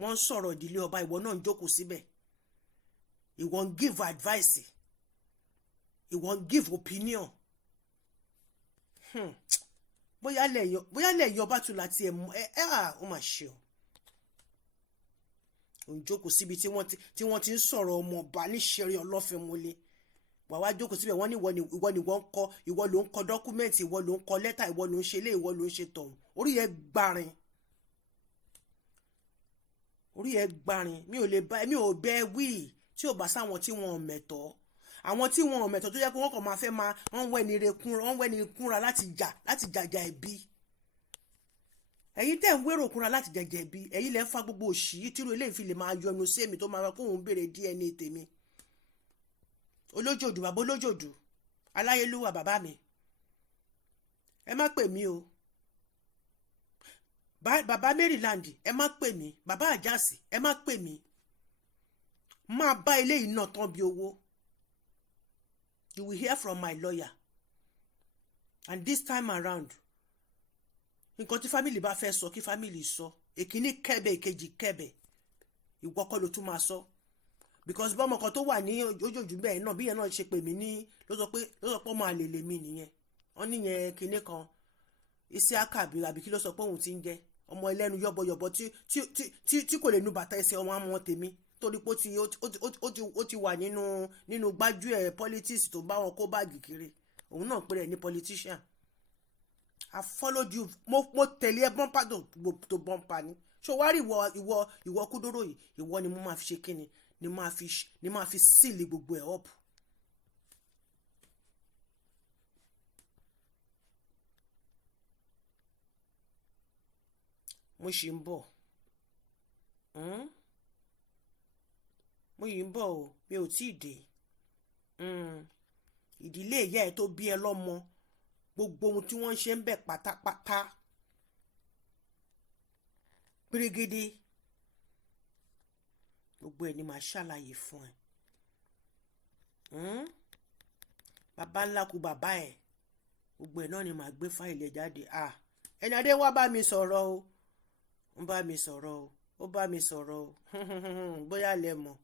wọ́n ń sọ̀rọ̀ ìdílé ọba, ìwọ náà ń jókòó síbẹ̀, ìwọ ń give advice, ìwọ ń give opinion. Bóyá lẹ́yìn Ọbátúlà tí ẹ mọ ó mà ṣe o. Ò ń jókòó síbi tí wọ́n ti ń sọ̀rọ̀ ọmọ ọba níṣẹ́rí ọlọ́fẹ́ mọ́lé. Wà wá jókòó síbẹ̀, wọ́n ní ìwọ ló ń kọ dọ́kúmẹ́ǹtì, ìwọ ló ń kọ lẹ́tà, ìwọ ló ń ṣe ilé, ìwọ ló ń ṣe tọ̀hún. Orí ẹ gbarin. Mi ò bẹ wí tí ò bá sáwọn tí wọn ò mẹ̀tọ́. Àwọn tí wọn ò mẹ̀tọ́ tó jẹ́ pé wọ́n kàn máa fẹ́ máa wọ́n wẹ́ni kúnra láti jàjà ẹ̀bí. Ẹ̀yin tẹ́ ń wérò kúnra láti jàjà ẹ̀bí, ẹ̀yin lẹ́ ń fa gbogbo òṣì yìí tírú eléyìí fi lè máa yọnu sí èmi tó máa wá kóhun béèrè DNA tèmi. Olójòdù bàbá olójòdù, aláyélúwà bàbá mi, ẹ má pè mí o. Bàbá Maryland, ẹ má pè mí. Bàbá Àjàsí, ẹ má pè mí. Máa bá eléyìí náà tán bí owó. You will hear from my lawyer. And this time around, nǹkan tí family bá fẹ́ sọ kí family sọ. Èkíní kẹ́bẹ̀, èkejì kẹ́bẹ̀. Ìwọ kọ́ ló tún máa sọ. Because bọ́mọ kan tó wà ní ojoojú bẹ́ẹ̀ náà bí yẹn náà ṣe pè mí ní ló sọ pé ọmọ àlè lèmi nìyẹn. Wọ́n níyẹn kinní kan iṣẹ́ àkàbí àbí kí ló sọ pé òun ti ń jẹ́ ọmọ ẹlẹ́nu yọ̀bọ̀yọ̀bọ̀ tí kò lè nu bàtà ẹsẹ̀ ọmọ àmọ́ tèmi torí pé ó ti wà nínú gbájú ẹ̀ politics tó bá wọn kó báàgì kiri. Òun náà pè rẹ̀ ní politician. I followed you. Mo tẹ̀lé ẹ bọ́ńpà tó bọ́ńpà ni. Ṣé o wá rí ìwọ Ikudoro yìí? Ìwọ ni mo máa fi ṣe kíni? Ni máa fi sílì gbogbo ẹ̀ up. Mo ṣì ń bọ̀. Mo yìí ń bọ̀ o, mi ò tí ì dé. Ìdílé ìyá ẹ̀ tó bí ẹ lọ́mọ, gbogbo ohun tí wọ́n ń ṣe ń bẹ̀ pátápátá pérégedé, gbogbo ẹ̀ ni màá ṣàlàyé fún ẹ. Bàbá ńlá kú bàbá ẹ̀, gbogbo ẹ̀ náà ni màá gbé fáìlì ẹ̀ jáde. Ẹni adé wá bá mi sọ̀rọ̀ o, ó bá mi sọ̀rọ̀ o, bóyá lẹ mọ̀.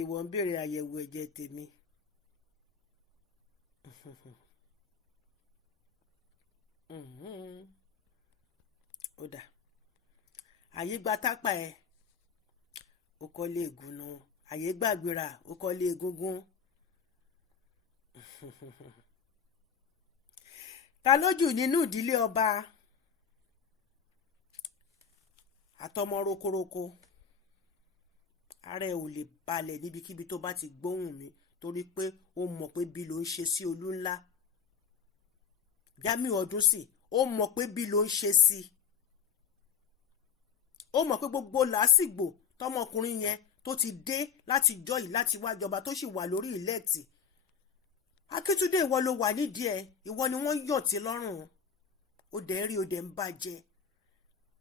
Ìwọ ń béèrè àyẹ̀wò ẹ̀jẹ̀ tèmi. Ó dà, àyè gba tápà ẹ ó kọ́lé ègúnná, àyè gbàgbéra ó kọ́lé egúngún. Ta lójú nínú ìdílé ọba àtọmọ rokoroko? Ara ẹ ò lè balẹ̀ níbikíbi tó bá ti gbóhùn mi torí pé ó mọ̀ pé bí ló ń ṣe sí olú ńlá. Jamiu Ọdúnsì ó mọ̀ pé bí ló ń ṣe sí. Ó mọ̀ pé gbogbo làásìgbò tọmọkùnrin yẹn tó ti dé láti jọ́ yìí láti wá jọba tó sì wà lórí ìlẹ́ẹ̀tì. Akíntúndé ìwọ ló wà nídìí ẹ̀, ìwọ ni wọ́n yọ̀ tí lọ́rùn. Ó dẹ̀ ń rí, ó dẹ̀ ń bàjẹ́,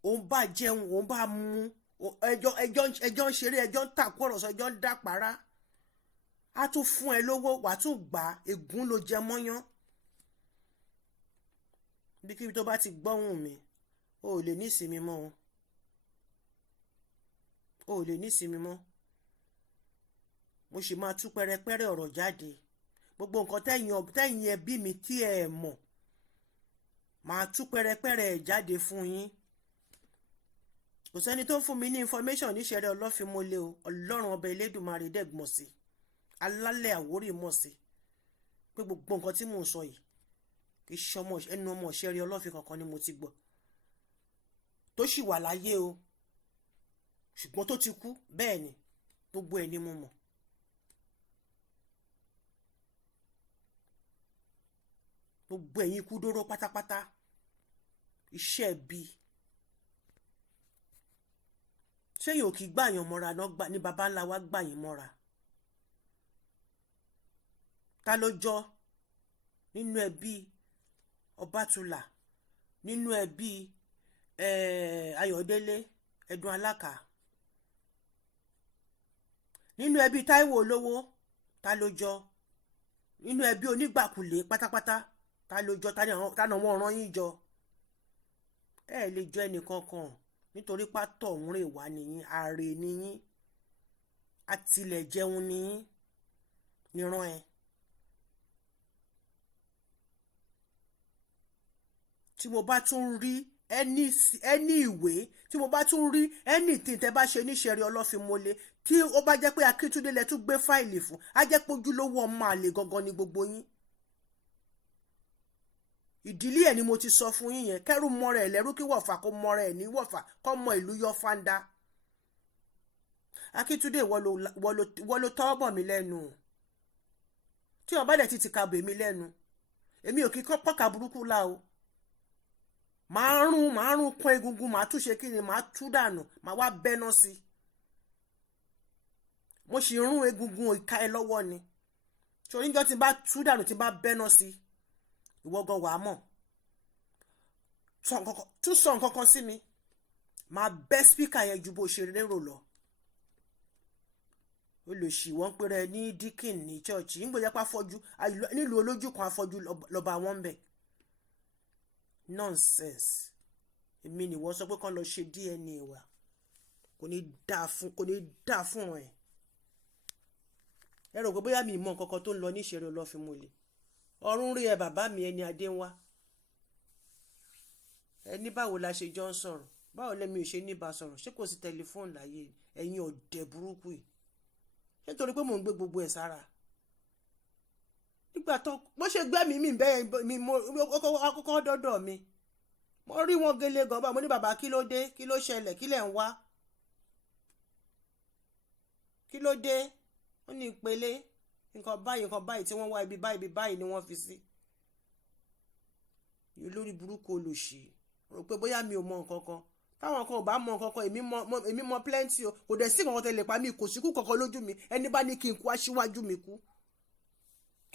òun bá jẹun, òun bá mú, ẹjọ́ ń ṣeré, ẹjọ́ ń tàkúrọ̀sọ, ẹjọ́ ń dàpárá. A tún fún ẹ lówó, wà á tún gbà á, ègún ló jẹ mọ́yán. Bíkíbi tó bá ti gbọ́hùn mi, o ò lè ní ìsinmi mọ́ o. O ò lè ní ìsinmi mọ́. Mo sì máa tú pẹ́rẹpẹ́rẹ ọ̀rọ̀ jáde. Gbogbo nǹkan tẹ́yìn ẹbí mi tí ẹ mọ̀, màá tú pẹ́rẹpẹ́rẹ ẹ̀ jáde fún yín. Kò sẹ́ni tó ń fún mi ní information níṣẹ̀rẹ́ ọlọ́fínmọ́lé o. Ọlọ́run ọba Elédùmarè dẹ́gbọ̀n sí, alálẹ̀ Àwórì mọ̀ sí pé gbogbo nǹkan tí mò ń sọ yìí kì í ṣe ẹnu ọmọ ìṣẹ̀rẹ́ ọlọ́fin kankan ni mo ti gbọ́. Tó sì wà láyé o, ṣùgbọ́n tó ti kú, bẹ́ẹ̀ ni gbogbo ẹ̀ ni mo mọ̀. Gbogbo ẹ̀yin Ikudoro pátápátá, iṣẹ́ bí ṣéyìn ò kì í gbàyàn mọ́ra náà ní baba ńlá wa gbàyìn mọ́ra. Ta ló jọ nínú ẹbí Ọbátúlà, nínú ẹbí Ayọ̀délé Ẹ̀dùn Alákà, nínú ẹbí Táíwò Olówó, ta ló jọ nínú ẹbí Onígbàkulé pátápátá, ta ló jọ, ta náà wọ́n rán yín jọ. Ẹ lè jọ ẹnìkankan nítorí pátọ̀ òun rè wá nìyín, ààrẹ nìyín, àtìlẹ̀ jẹun nìyín, níran ẹ. Tí mo bá tún rí ẹni ìwé, tí mo bá tún rí anything tẹ́ bá ṣe níṣẹ̀rẹ́ ọlọ́fínmọ́lé, tí ó bá jẹ́ pé Akíntúndé lẹ tún gbé fáìlì fún, á jẹ́ pé ojúlówó ọmọ àlè gangan ni gbogbo yín. Ìdílé ẹ̀ ni mo ti sọ fún yín yẹn, kẹ́rù mọ́ra ẹ̀ lẹ́rú kí wọ̀fà kó mọ́ra ẹ̀ ní wọ̀fà kọ́ mọ ìlú yọ fáńdá. Akíntúndé wọ́n ló tọ́wọ́ bọ̀ mí lẹ́nu. Tí wọ́n bá dẹ̀ ti ka bè mí lẹ́nu, èmi ò kí kọ́ pọ́kà burúkú lá o. Màá rún pọ́n egungun, màá túnṣe kí ni, màá tú dànù, màá wá bẹ́ná sí. Mo sì rún egungun ìka ẹ lọ́wọ́ ni. Ṣòrí níjọ́ tí bá tú dànù, tí bá bẹ́ná sí, ìwọ gan wàá mọ̀. Tún sọ nǹkan kan sí mi, màá bẹ́ spíkà yẹn ju bó ṣe lérò lọ. Olùsì wọ́n pèrè ní díkìn ní chọ́ọ̀chì, ń gbọ́dọ̀ pa afọ́jú nílùú olójú kan, afọ́jú lọ́ba wọn bẹ̀. Nonsense. Èmi ni wọ́n sọ pé kán lọ ṣe DNA wa, kò ní dáa fún ẹ. Ẹ rò pé bóyá mi mọ nǹkan kan tó ń lọ níṣẹ̀rẹ́ ọlọ́fínmọ́lé. Ọ̀run rí ẹ bàbá mi, ẹni adé ń wá. Ẹni báwo la ṣe jọ ń sọ̀rọ̀, báwo lẹ́mi ò ṣe ní bá sọ̀rọ̀, ṣé kò sí tẹlifóònù láyé ẹ̀yin ọ̀dẹ̀ burúkú yìí? Nítorí pé mò ń gbé gbogbo ẹ̀ sára. Nígbà tó bó ṣe gbé mi bẹ́ẹ̀ mi mo kọ́kọ́ dọ́dọ̀ mi, mo rí wọn gele gan bá, mo ní bàbá kí ló dé, kí ló ṣẹlẹ̀, kí lẹ̀ ń wá, kí ló dé? Ó ní ìpele nǹkan báyìí tí wọ́n wá ibi báyìí ni wọ́n fi sí. Olórí burúkú olòṣì, rò pé bóyá mi ò mọ nǹkan kan. Táwọn kan ò bá mọ nǹkan kan, èmi mọ plenty o. Kò dẹ̀ sí nǹkan tẹ́ lè pa mí, kò síkú kankan lójú mi. Ẹni bá ní kí n kú, aṣíwájú mi kú.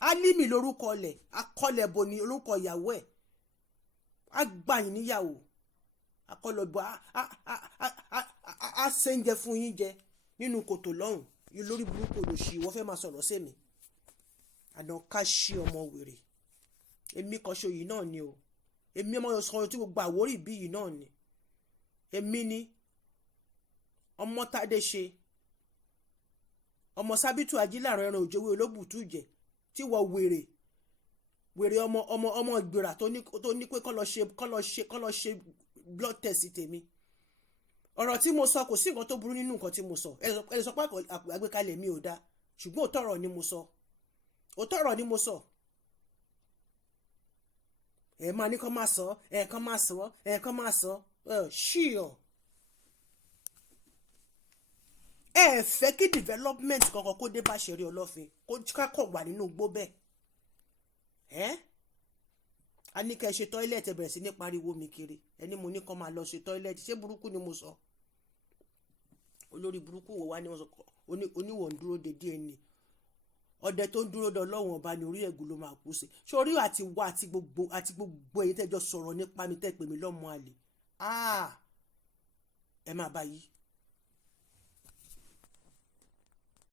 Álímì lórúkọ ọlẹ̀, akọlẹ̀bọ ni orúkọ ìyàwó ẹ̀. Á gbà yín níyàwó, akọlẹ̀bọ á sẹ́ńjẹ fún yín jẹ nínú kòtò lọ́hùn. Olórí burúkú olòṣì, wọ́n fẹ́ máa sọ̀rọ̀ sí mi. Àná ká ṣí ọmọ wèrè. Èmi kan ṣo yìí náà ni o. Èmi ọmọ sọ̀rọ̀ tí gbogbo Àwórì bí yìí náà ni. Èmi ni ọmọ Tádé ṣe, ọmọ Sábìtù Ajílàrán ẹran òjòwé olóbùtú jẹ, tí wọ́n wèrè ọmọ Ìgbìrà tó ní pé kọ́ lọ ṣe blood test tèmi. Ọ̀rọ̀ tí mo sọ kò sí nǹkan tó burú nínú nǹkan tí mo sọ. Ẹ sọ pé àgbékalẹ̀ mi ò dáa, ṣùgbọ́n òótọ́ ọ̀rọ̀ ni mo sọ. Òótọ́ ọ̀rọ̀ ni mo sọ. Ẹ máa ní kán máa sọ, kán máa sọ. Ṣíọ. ẹ fẹ́ kí development kankan kó dé bá ṣeré ọlọ́fin kó kákọ̀ wà nínú igbó bẹ́ẹ̀ a ní kẹ́ ṣe tọ́ílẹ̀tì ẹ bẹ̀rẹ̀ sí ní pariwo mi kiri ẹni mo ní kọ́ máa lọ ṣe tọ́ílẹ̀tì ṣé burúkú ni mo sọ olórí burúkú wo wá ní wọ́n sọ oníwọ̀n dúró de díẹ̀ ni ọdẹ tó ń dúró de ọlọ́run ọba ní orí ẹ̀gún ló máa kú sí sórí àti wá àti gbogbo èyí tẹ́jọ́ sọ̀rọ̀ nípa mi tẹ́ pè mí lọ́mọ àlè ẹ máa bá yìí.